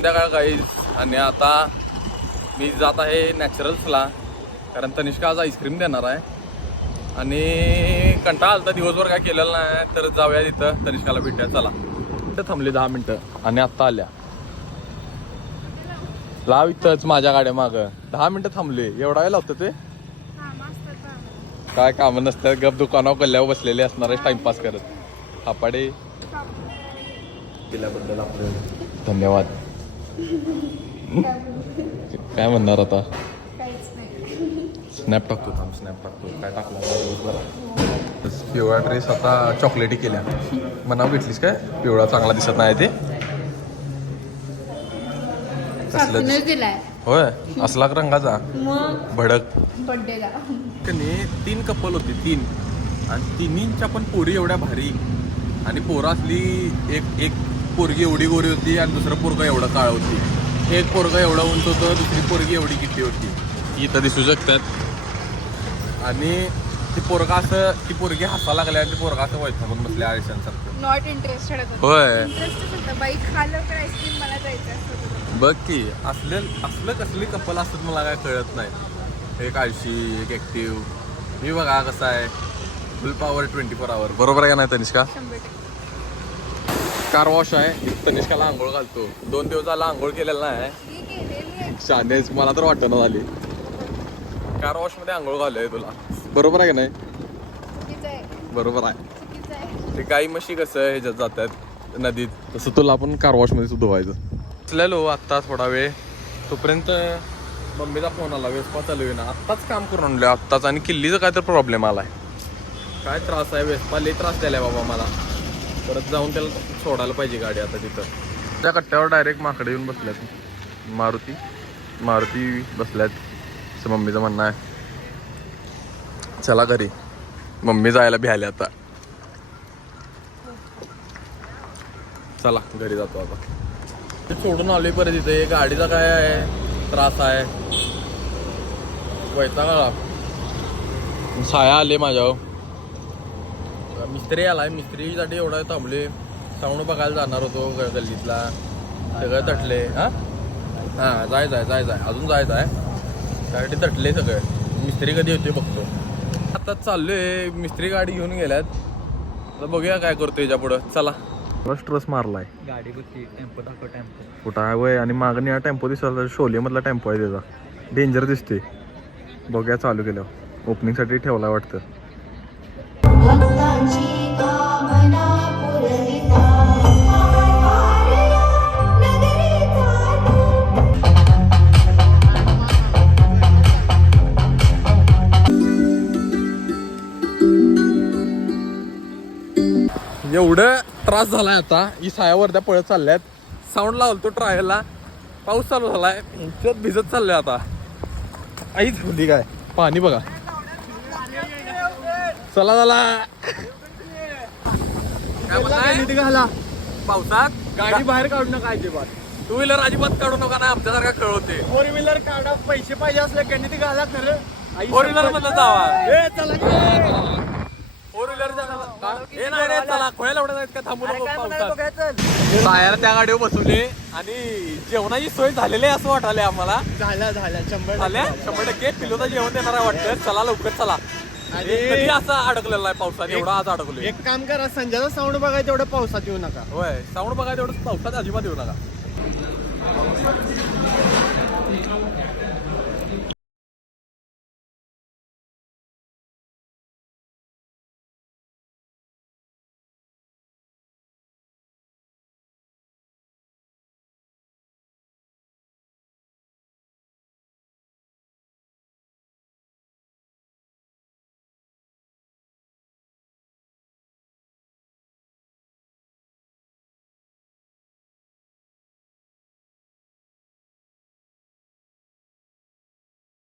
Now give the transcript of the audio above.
संध्याकाळ गाईज आणि आता मी जात आहे नॅचरल्सला कारण तनिष्का आज आईस्क्रीम देणार आहे आणि कंटाळा आलता दिवसभर काय केलेलं नाही तर जाऊया तिथं तनिष्काला भेटूया. चला तिथं थांबली 10 मिनटं आणि आत्ता आल्या. लाव इथंच माझ्या गाड्या मागं 10 मिनटं थांबले. एवढा वेळ लावतं ते काय कामं नसतात गप दुकानावर गल्ल्यावर बसलेले असणार आहे टाइमपास करत. हापाडे केल्याबद्दल आपले धन्यवाद. काय म्हणणार आता स्नॅप टाकतो थांब स्नॅप टाकतो. काय टाकला पिवळा ड्रेस आता चॉकलेटी केल्या मनाव भेटलीस काय पिवळा चांगला दिसत नाही ते होय असला रंगाचा भडक बर्थडेला 3 कपल होती 3 आणि तिन्हींच्या पण पोरी एवढ्या भारी आणि पोरं असली एक पोरगी एवढी गोरी होती आणि दुसरं पोरगा एवढं काळ होती. एक पोरगा एवढा उंच होतं दुसरी पोरगी एवढी किती होती इथं दिसू शकतात. आणि ती पोरगा असं ती पोरगी हसा लागल्या आणि ती पोरगा असं व्हायचं म्हणून बसल्या आयुष्यांसारखं नॉट इंटरेस्टेड होय. इंटरेस्टेड होतं बाईक खाल्लं तर आईस्क्रीम मला जायचं असतं. बघ की असलं कसली कपल असतात मला काय कळत नाही. एक आळशी एक ऍक्टिव्ह. मी बघा कसं आहे फुल पॉवर 24 आवर बरोबर आहे का नाही तनिष्का. 100%. कार वॉश आहे तनिष्काला आंघोळ घालतो 2 दिवस झाला आंघोळ केलेला नाही शानेच मला तर वाटत ना झाली. कार वॉश मध्ये आंघोळ घालूय तुला बरोबर आहे का नाही. बरोबर आहे ते गाई म्हशी कसं ह्याच्यात जातात नदीत तसं तुला आपण कार वॉश मध्ये सुद्धा धुवायचं. बसलेलो आत्ता थोडा वेळ तोपर्यंत मम्मीचा फोन आला वेस्पा चालू आहे ना आत्ताच काम करून आणलं आत्ताच आणि किल्लीचा काय तर प्रॉब्लेम आलाय. काय त्रास आहे वेस्पा लई त्रास द्यायला बाबा मला. परत जाऊन त्याला सोडायला पाहिजे गाडी आता तिथं. त्या कट्ट्यावर डायरेक्ट माकडे येऊन बसल्यात मारुती बसल्यात असं मम्मीचं म्हणणं आहे. चला घरी मम्मी जायला भ्यायला आता. चला घरी जातो आता. सोडून आलोय परत इथे गाडीचा काय आहे त्रास आहे वैताग साया आले माझ्यावर. मिस्त्री आलाय मिस्त्रीसाठी एवढा थांबले. साऊंड बघायला जाणार होतो गल्लीतला सगळं तटले. हां जायचं आहे अजून जायचं आहे त्यासाठी तटले सगळं. मिस्त्री कधी होते बघतो. आता चाललोय मिस्त्री गाडी घेऊन गेल्यात आता बघूया काय करतो याच्या पुढं. चला स्ट्रेस मारलाय गाडी बघती टेम्पो दाखव टेम्पो कुठं आहे वय आणि मागणी हा टेम्पो दिसला शोले मधला टेम्पो आहे त्याचा डेंजर दिसते. बघूया चालू केलं ओपनिंगसाठी ठेवलाय वाटतं. एवढं त्रास झालाय आता ही सायावर त्या पळत चालल्यात. साऊंड लावतो ट्रायलला पाऊस चालू झालाय इतक्यात भिजत चाललंय आता. आईच होती काय पाणी बघा. चला झाला घाला पावसात गाडी बाहेर काढू नका अजिबात. 2 व्हीलर अजिबात काढू नका ना आमच्यासारखा खेळ होते. 4 व्हीलर काढा पैसे पाहिजे असले त्यांनी ती घाला खरं. 4 व्हीलर मधलं जावा. ए चला 4 व्हीलर हे नाही रे चला खोळ्याला एवढं का थांबू नको पावसात. बघायचं टायर त्या गाडीवर बसवले आणि जेवणाची सोय झालेली आहे असं वाटायला आम्हाला. झाल्या 100 झाल्या 100% किलोचं जेवण देणार आहे वाटतं. चला लवकर चला. कधी असं अडकलेला आहे पावसात एवढा आज अडकलोय. एक काम करा संजयचा साऊंड बघायचं एवढं पावसात येऊ नका. होय साऊंड बघा तेवढं पावसात अजिबात येऊ नका.